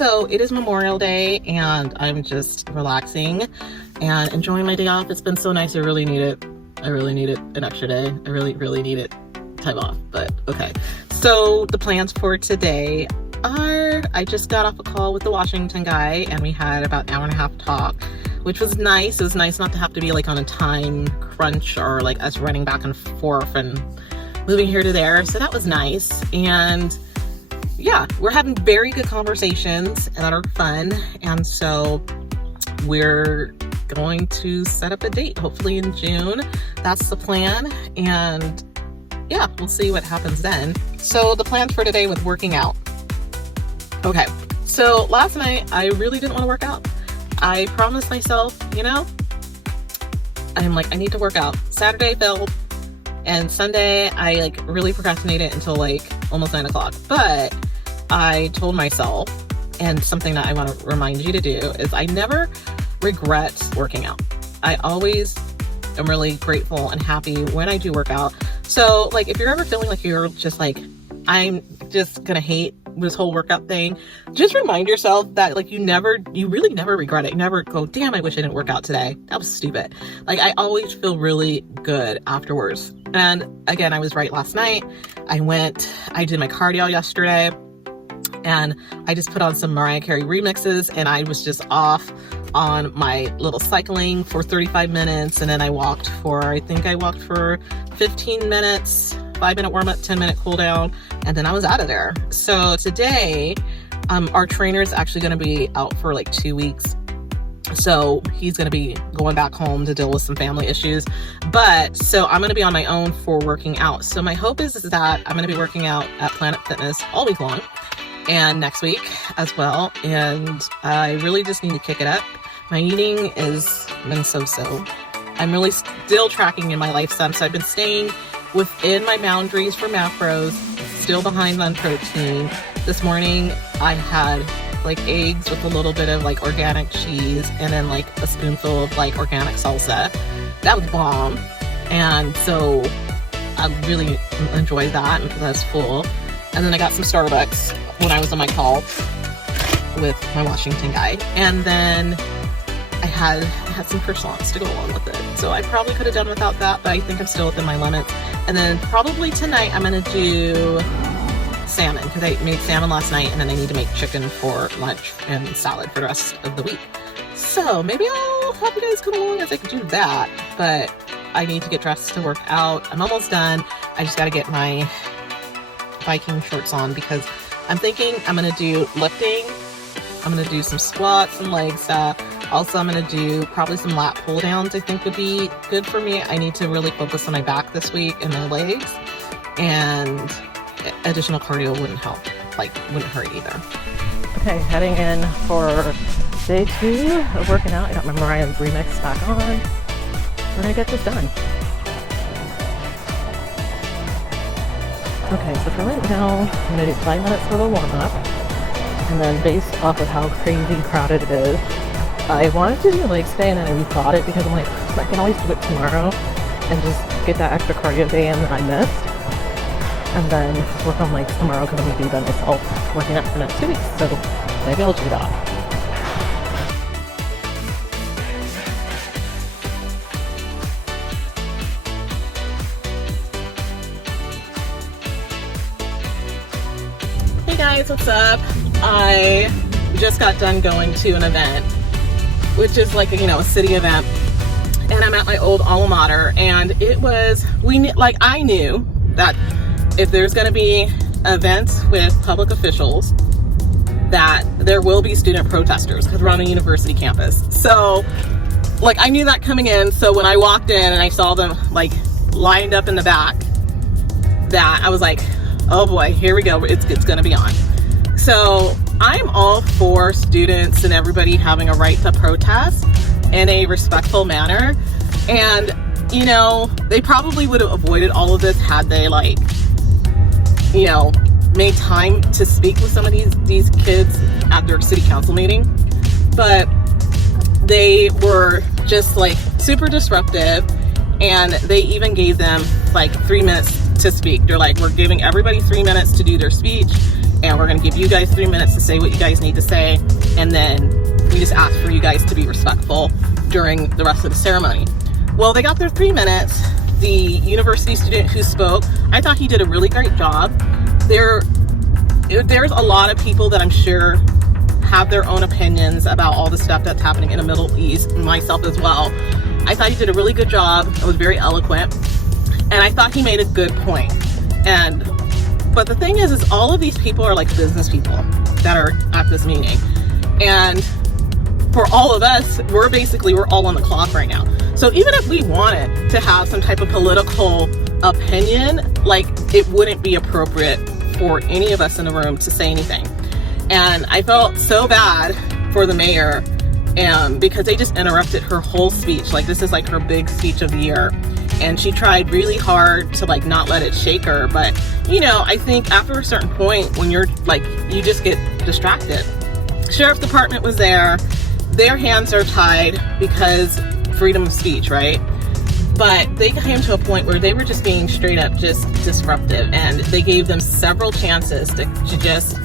So it is Memorial Day and I'm just relaxing and enjoying my day off. It's been so nice. I really need it. I really needed an extra day. I really needed time off, but okay. So the plans for today are, I just got off a call with the Washington guy and we had about an hour and a half talk, which was nice. It was nice not to have to be like on a time crunch or like us running back and forth and moving here to there. So that was nice. And yeah, we're having very good conversations that are fun. And so we're going to set up a date, hopefully in June. That's the plan. And yeah, we'll see what happens then. So the plans for today with working out. Okay, so last night I really didn't want to work out. I promised myself, you know, I'm like, I need to work out. Saturday failed, and Sunday I like really procrastinated until like almost 9 o'clock. But I told myself, and something that I want to remind you to do is I never regret working out. I always am really grateful and happy when I do work out. So like if you're ever feeling like you're just like, I'm just gonna hate this whole workout thing, just remind yourself that like you really never regret it. You never go, damn, I wish I didn't work out today. That was stupid. Like I always feel really good afterwards. And again, I was right last night. I did my cardio yesterday and I just put on some Mariah Carey remixes and I was just off on my little cycling for 35 minutes. And then I walked for 15 minutes, 5-minute warm up, 10-minute cool down, and then I was out of there. So today, our trainer is actually going to be out for like 2 weeks. So he's going to be going back home to deal with some family issues. But so I'm going to be on my own for working out. So my hope is that I'm going to be working out at Planet Fitness all week long and next week as well. And I really just need to kick it up. My eating has been so-so. I'm really still tracking in my lifestyle. So I've been staying within my boundaries for macros, still behind on protein. This morning I had like eggs with a little bit of like organic cheese and then like a spoonful of like organic salsa. That was bomb. And so I really enjoyed that because I was full. And then I got some Starbucks when I was on my call with my Washington guy. And then I had some croissants to go along with it. So I probably could have done without that, but I think I'm still within my limits. And then probably tonight I'm going to do salmon because I made salmon last night and then I need to make chicken for lunch and salad for the rest of the week. So maybe I'll have you guys come along as I can do that, but I need to get dressed to work out. I'm almost done. I just got to get my biking shorts on because I'm thinking I'm going to do lifting. I'm going to do some squats and leg stuff. Also, I'm going to do probably some lat pull downs I think would be good for me. I need to really focus on my back this week and my legs, and additional cardio wouldn't hurt either. Okay, heading in for day 2 of working out. I got my Mariah remix back on. We're going to get this done. Okay, so for right now, I'm going to do 5 minutes for the warm-up, and then based off of how crazy crowded it is, I wanted to do legs today and then I rethought it because I'm like, I can always do it tomorrow and just get that extra cardio day in that I missed. And then work on legs tomorrow because I'm going to be by myself working out for the next 2 weeks. So maybe I'll do that. Hey guys, what's up? I just got done going to an event, which is like a city event, and I'm at my old alma mater, and I knew that if there's going to be events with public officials that there will be student protesters because we're on a university campus. So like I knew that coming in. So when I walked in and I saw them like lined up in the back, that I was like, oh boy, here we go, it's going to be on. So I'm all for students and everybody having a right to protest in a respectful manner. And, they probably would have avoided all of this had they made time to speak with some of these kids at their city council meeting. But they were just like super disruptive, and they even gave them like 3 minutes to speak. They're like, we're giving everybody 3 minutes to do their speech, and we're going to give you guys 3 minutes to say what you guys need to say, and then we just ask for you guys to be respectful during the rest of the ceremony. Well, they got their 3 minutes. The university student who spoke, I thought he did a really great job. There's a lot of people that I'm sure have their own opinions about all the stuff that's happening in the Middle East, myself as well. I thought he did a really good job. It was very eloquent, and I thought he made a good point. But the thing is all of these people are like business people that are at this meeting, and for all of us, we're all on the clock right now. So even if we wanted to have some type of political opinion, like, it wouldn't be appropriate for any of us in the room to say anything. And I felt so bad for the mayor, because they just interrupted her whole speech. Like, this is like her big speech of the year, and she tried really hard to like not let it shake her. But I think after a certain point, when you're like, you just get distracted. Sheriff's department was there. Their hands are tied because freedom of speech, right? But they came to a point where they were just being straight up just disruptive, and they gave them several chances to just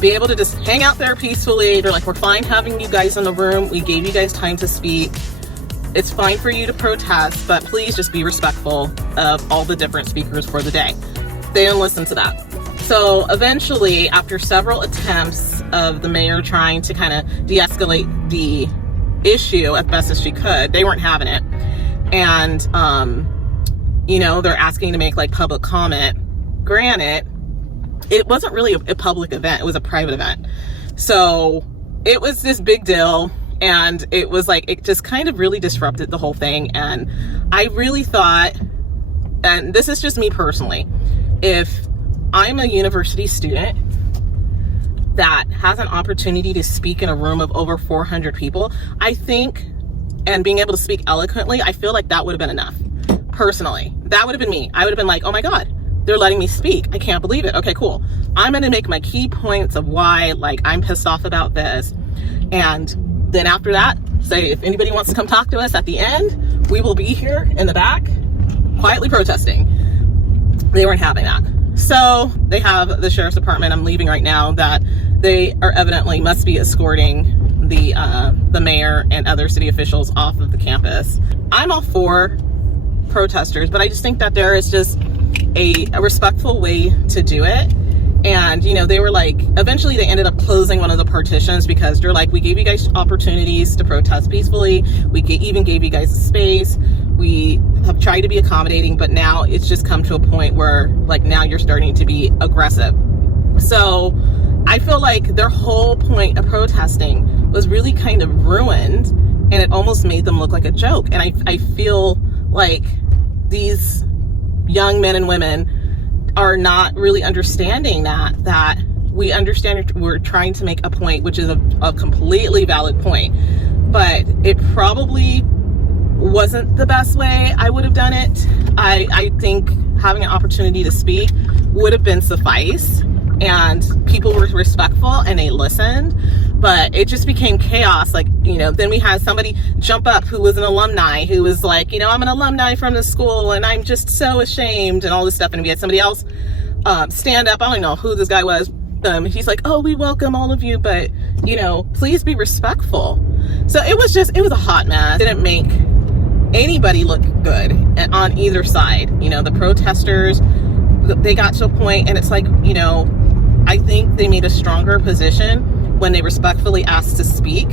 be able to just hang out there peacefully. They're like, we're fine having you guys in the room. We gave you guys time to speak. It's fine for you to protest, but please just be respectful of all the different speakers for the day. They didn't listen to that. So eventually, after several attempts of the mayor trying to kind of de-escalate the issue as best as she could, they weren't having it. And, they're asking to make like public comment. Granted, it wasn't really a public event. It was a private event. So it was this big deal. And it was like, it just kind of really disrupted the whole thing. And I really thought, and this is just me personally, if I'm a university student that has an opportunity to speak in a room of over 400 people, I think, and being able to speak eloquently, I feel like that would have been enough. Personally, that would have been me. I would have been like, oh my God, they're letting me speak. I can't believe it. Okay, cool. I'm going to make my key points of why, like, I'm pissed off about this. And then after that, say, if anybody wants to come talk to us at the end, we will be here in the back, quietly protesting. They weren't having that. So they have the sheriff's department, I'm leaving right now, that they are evidently must be escorting the mayor and other city officials off of the campus. I'm all for protesters, but I just think that there is just a respectful way to do it. And, they were like, eventually they ended up closing one of the partitions because they're like, we gave you guys opportunities to protest peacefully. We even gave you guys a space. We have tried to be accommodating, but now it's just come to a point where, like, now you're starting to be aggressive. So I feel like their whole point of protesting was really kind of ruined, and it almost made them look like a joke. And I feel like these young men and women are not really understanding that we understand we're trying to make a point, which is a completely valid point, but it probably wasn't the best way I would have done it. I think having an opportunity to speak would have been suffice, and people were respectful and they listened, but it just became chaos. Like, then we had somebody jump up who was an alumni who was like, I'm an alumni from the school and I'm just so ashamed and all this stuff. And we had somebody else stand up. I don't know who this guy was. He's like, oh, we welcome all of you, but please be respectful. So it was a hot mess. It didn't make anybody look good on either side. The protesters, they got to a point, and it's like, I think they made a stronger position when they respectfully asked to speak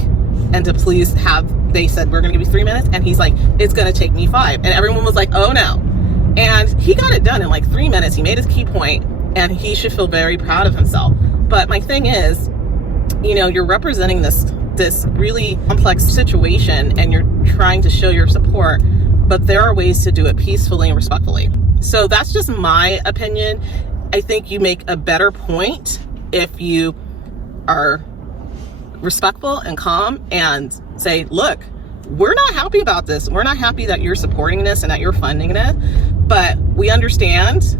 and to please they said, we're going to give you 3 minutes. And he's like, it's going to take me 5. And everyone was like, oh no. And he got it done in like 3 minutes. He made his key point, and he should feel very proud of himself. But my thing is, you're representing this really complex situation, and you're trying to show your support, but there are ways to do it peacefully and respectfully. So that's just my opinion. I think you make a better point if you are respectful and calm and say, look, we're not happy about this. We're not happy that you're supporting this and that you're funding it, but we understand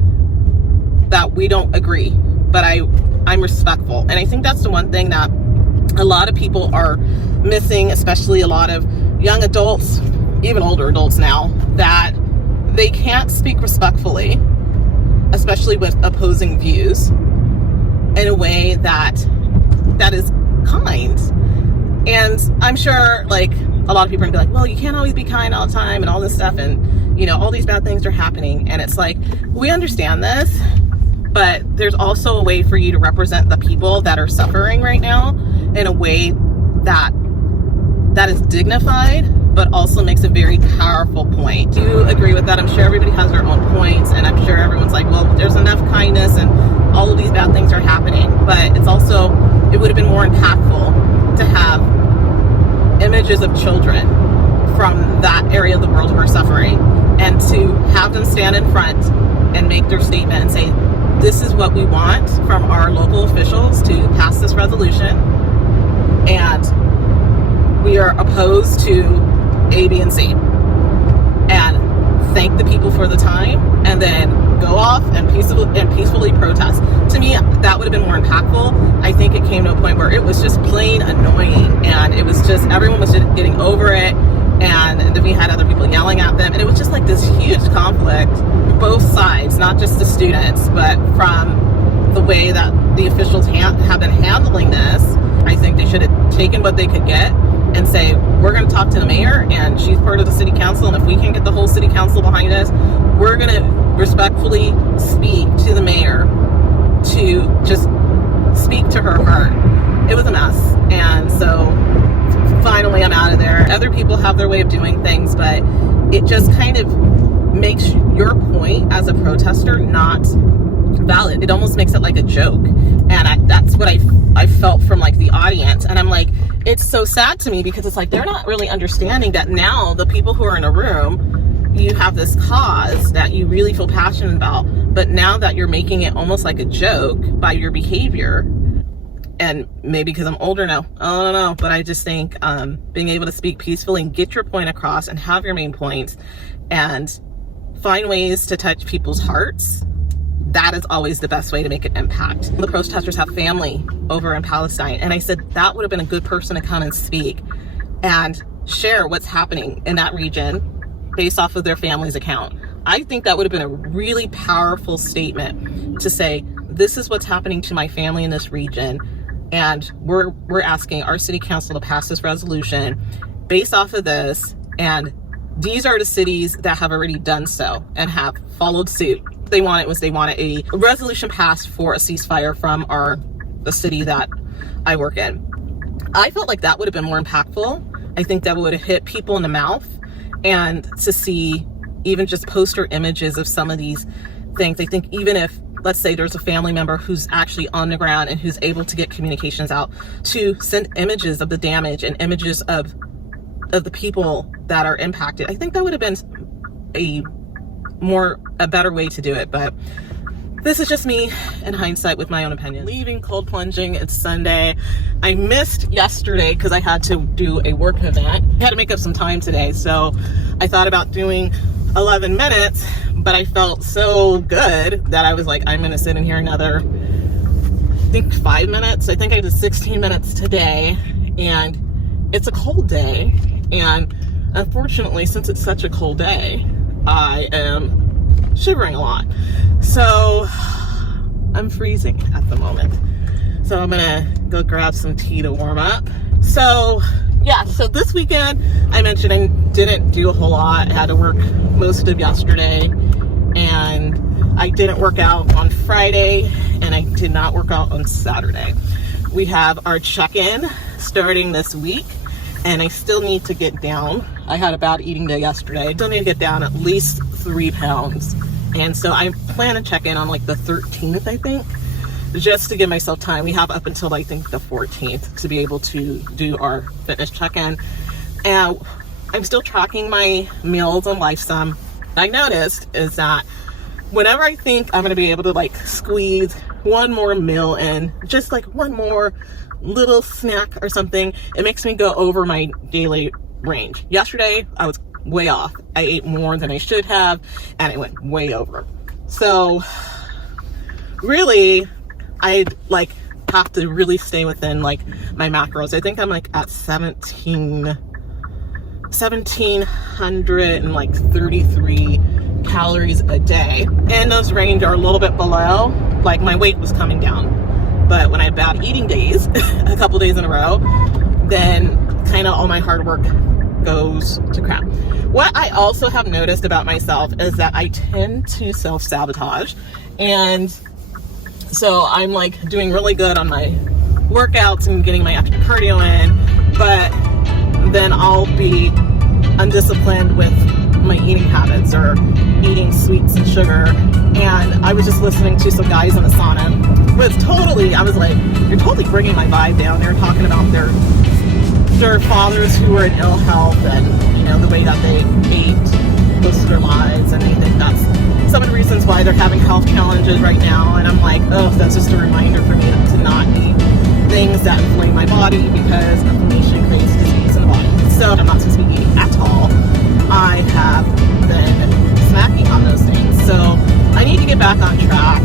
that we don't agree, but I'm respectful. And I think that's the one thing that a lot of people are missing, especially a lot of young adults, even older adults now, that they can't speak respectfully, especially with opposing views, in a way that is kind. And I'm sure like a lot of people are gonna be like, well, you can't always be kind all the time and all this stuff, and you know, all these bad things are happening. And it's like, we understand this, but there's also a way for you to represent the people that are suffering right now in a way that is dignified, but also makes a very powerful point. Do you agree with that? I'm sure everybody has their own points, and I'm sure everyone's like, well, there's enough kindness and all of these bad things are happening. But it's also, it would have been more impactful to have images of children from that area of the world who are suffering, and to have them stand in front and make their statement and say, this is what we want from our local officials to pass this resolution, and we are opposed to A, B, and C, and thank the people for the time, and then go off and peacefully protest. To me, that would have been more impactful. I think it came to a point where it was just plain annoying, and it was just, everyone was just getting over it, and we had other people yelling at them, and it was just like this huge conflict, both sides, not just the students, but from the way that the officials have been handling this. I think they should have taken what they could get and say, we're going to talk to the mayor, and she's part of the city council, and if we can get the whole city council behind us, we're going to respectfully speak to the mayor to just speak to her heart. It was a mess, and so finally I'm out of there. Other people have their way of doing things, but it just kind of makes your point as a protester not valid. It almost makes it like a joke, and that's what I felt from like the audience. And I'm like, it's so sad to me, because it's like they're not really understanding that now the people who are in a room, you have this cause that you really feel passionate about, but now that you're making it almost like a joke by your behavior, and maybe because I'm older now, I don't know, but I just think being able to speak peacefully and get your point across and have your main points and find ways to touch people's hearts, that is always the best way to make an impact. The protesters have family over in Palestine, and I said that would have been a good person to come and speak and share what's happening in that region based off of their family's account. I think that would have been a really powerful statement to say, this is what's happening to my family in this region, and we're asking our city council to pass this resolution based off of this, and these are the cities that have already done so and have followed suit. They wanted a resolution passed for a ceasefire from the city that I work in. I felt like that would have been more impactful. I think that would have hit people in the mouth, and to see even just poster images of some of these things. I think even if, let's say there's a family member who's actually on the ground and who's able to get communications out, to send images of the damage and images of the people that are impacted. I think that would have been a better way to do it, but this is just me in hindsight with my own opinion. Leaving cold plunging, it's Sunday. I missed yesterday because I had to do a work event. I had to make up some time today, so I thought about doing 11 minutes, but I felt so good that I was like, I'm gonna sit in here another, I think 5 minutes. I think I did 16 minutes today, and it's a cold day, and unfortunately, since it's such a cold day, I am shivering a lot. So I'm freezing at the moment. So I'm gonna go grab some tea to warm up. So yeah, so this weekend, I mentioned I didn't do a whole lot. I had to work most of yesterday, and I didn't work out on Friday, and I did not work out on Saturday. We have our check-in starting this week, and I still need to get down. I had a bad eating day yesterday. I still need to get down at least 3 pounds. And so I plan to check in on like the 13th, I think, just to give myself time. We have up until I think the 14th to be able to do our fitness check-in. And I'm still tracking my meals on Lifesum. I noticed is that whenever I think I'm gonna be able to like squeeze one more meal in, just like one more little snack or something, it makes me go over my daily range. Yesterday, I was way off. I ate more than I should have, and it went way over. So really, I like have to really stay within like my macros. I think I'm like at 1733 calories a day, and those range are a little bit below. Like my weight was coming down, But when I have bad eating days, a couple days in a row, then kind of all my hard work goes to crap. What I also have noticed about myself is that I tend to self-sabotage. And so I'm like doing really good on my workouts and getting my extra cardio in, but then I'll be undisciplined with my eating habits or eating sweets and sugar. And I was just listening to some guys on a sauna I was like, you're totally bringing my vibe down. They were talking about their fathers who were in ill health and, you know, the way that they ate most of their lives. And I think that's some of the reasons why they're having health challenges right now. And I'm like, oh, that's just a reminder for me to not eat things that inflame my body, because inflammation creates disease in the body. So I'm not supposed to be eating at all. I have been snacking on those things. So I need to get back on track.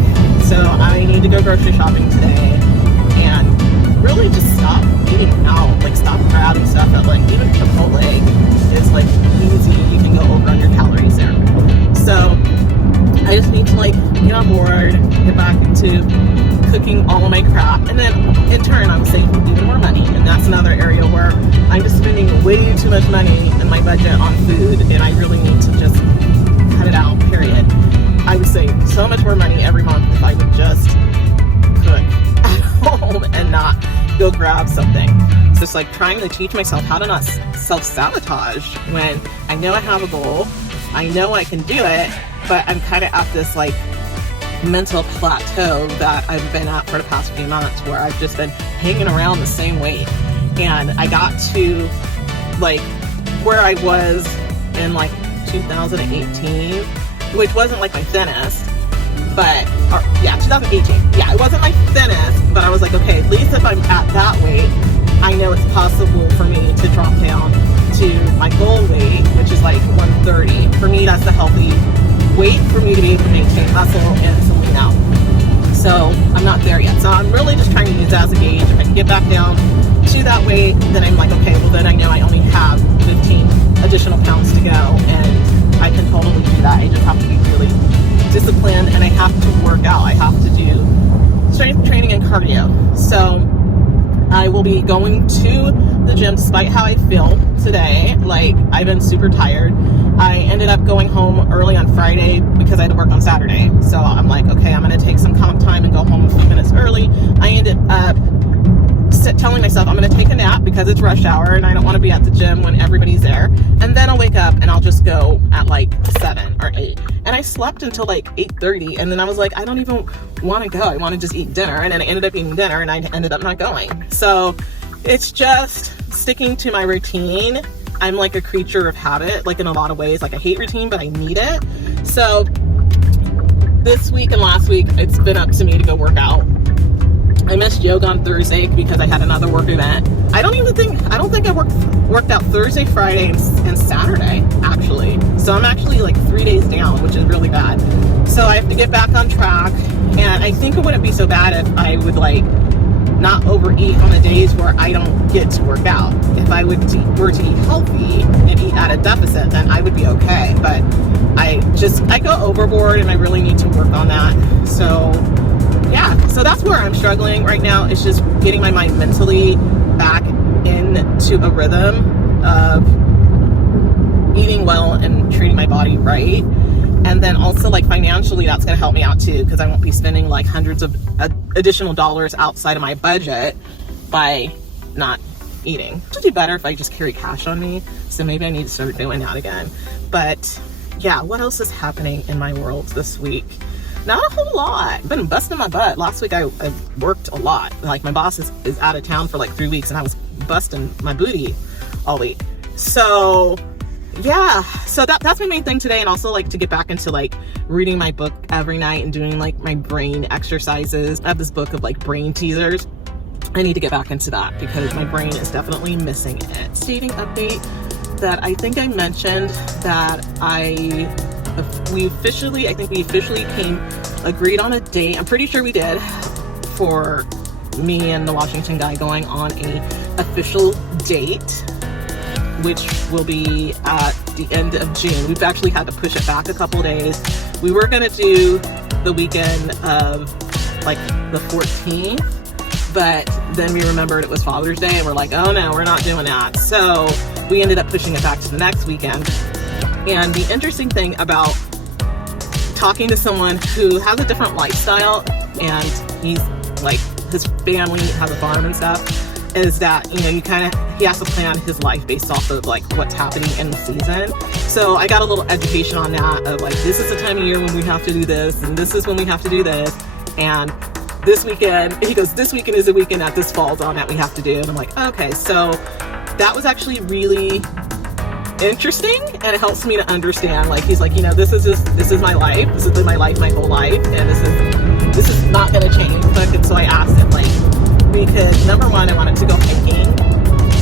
So I need to go grocery shopping today and really just stop eating out, like stop grabbing stuff at like even Chipotle is like easy. You can go over on your calories there. So I just need to like get on board, get back into cooking all of my crap, and then in turn I'm saving even more money. And that's another area where I'm just spending way too much money in my budget on food, and I really need to just cut it out, period. I would save so much more money every month if I would just cook at home and not go grab something. So it's like trying to teach myself how to not self-sabotage when I know I have a goal, I know I can do it, but I'm kind of at this like mental plateau that I've been at for the past few months, where I've just been hanging around the same weight. And I got to like where I was in like 2018, which wasn't like my thinnest, but 2018. Yeah, it wasn't my thinnest, but I was like, okay, at least if I'm at that weight, I know it's possible for me to drop down to my goal weight, which is like 130. For me, that's a healthy weight for me to be able to maintain muscle and to lean out. So I'm not there yet. So I'm really just trying to use that as a gauge. If I can get back down to that weight, then I'm like, okay, well then I know I only have 15 additional pounds to go, and I can totally do that. I just have to be really disciplined, and I have to work out. I have to do strength training and cardio. So I will be going to the gym despite how I feel today. Like, I've been super tired. I ended up going home early on Friday because I had to work on Saturday. So I'm like, okay, I'm going to take some comp time and go home a few minutes early. I ended up telling myself I'm going to take a nap because it's rush hour and I don't want to be at the gym when everybody's there. And then I'll wake up and I'll just go at like 7 or 8. And I slept until like 8:30. And then I was like, I don't even want to go. I want to just eat dinner. And then I ended up eating dinner and I ended up not going. So it's just sticking to my routine. I'm like a creature of habit, like in a lot of ways. Like I hate routine, but I need it. So this week and last week, it's been up to me to go work out. I missed yoga on Thursday because I had another work event. I don't think I worked out Thursday, Friday, and Saturday, actually. So I'm actually like 3 days down, which is really bad. So I have to get back on track. And I think it wouldn't be so bad if I would like not overeat on the days where I don't get to work out. If I were to eat healthy and eat at a deficit, then I would be okay. But I go overboard, and I really need to work on that. So yeah, so that's where I'm struggling right now. It's just getting my mind mentally back into a rhythm of eating well and treating my body right. And then also like financially, that's going to help me out too, because I won't be spending like hundreds of additional dollars outside of my budget by not eating. It would be better if I just carry cash on me. So maybe I need to start doing that again. But yeah, what else is happening in my world this week? Not a whole lot. I've been busting my butt. Last week I worked a lot. Like my boss is out of town for like 3 weeks, and I was busting my booty all week. So yeah, so that's my main thing today. And also like to get back into like reading my book every night and doing like my brain exercises. I have this book of like brain teasers. I need to get back into that because my brain is definitely missing it. Stating update that I think I mentioned that we officially agreed on a date. I'm pretty sure we did, for me and the Washington guy going on a official date, which will be at the end of June. We've actually had to push it back a couple days. We were gonna do the weekend of like the 14th, But then we remembered it was Father's Day and we're like, oh no, we're not doing that. So we ended up pushing it back to the next weekend. And the interesting thing about talking to someone who has a different lifestyle, and he's like, his family has a farm and stuff, is that, you know, he has to plan his life based off of like what's happening in the season. So I got a little education on that of like, this is the time of year when we have to do this, and this is when we have to do this. And this weekend, he goes, this weekend is the weekend that this falls on that we have to do. And I'm like, okay. So that was actually really interesting, and it helps me to understand, like, he's like, you know, this is my life. This has been my life, my whole life. And this is not going to change. And so I asked him, like, we could, number one, I wanted to go hiking,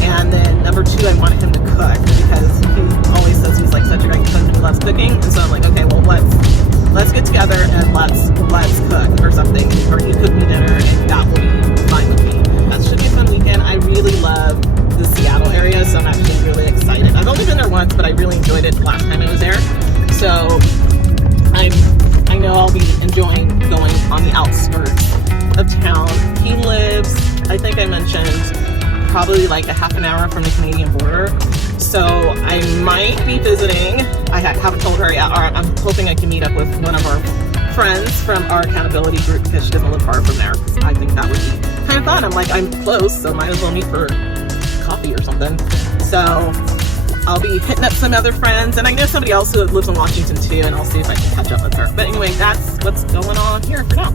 and then number two, I wanted him to cook, because he always says he's like such a great cook and he loves cooking. And so I'm like, okay, well, let's get together and let's cook or something, or you cook me dinner, and that will be fine with me. That should be a fun weekend. I really love the Seattle area, so I'm actually really excited. I've only been there once, but I really enjoyed it the last time I was there. So I know I'll be enjoying going on the outskirts of town. He lives, I think I mentioned, probably like a half an hour from the Canadian border. So I might be visiting. I haven't told her yet. I'm hoping I can meet up with one of our friends from our accountability group, because she doesn't live far from there. I think that would be kind of fun. I'm like, I'm close, so might as well meet for coffee or something. So I'll be hitting up some other friends, and I know somebody else who lives in Washington too, and I'll see if I can catch up with her. But anyway, that's what's going on here for now.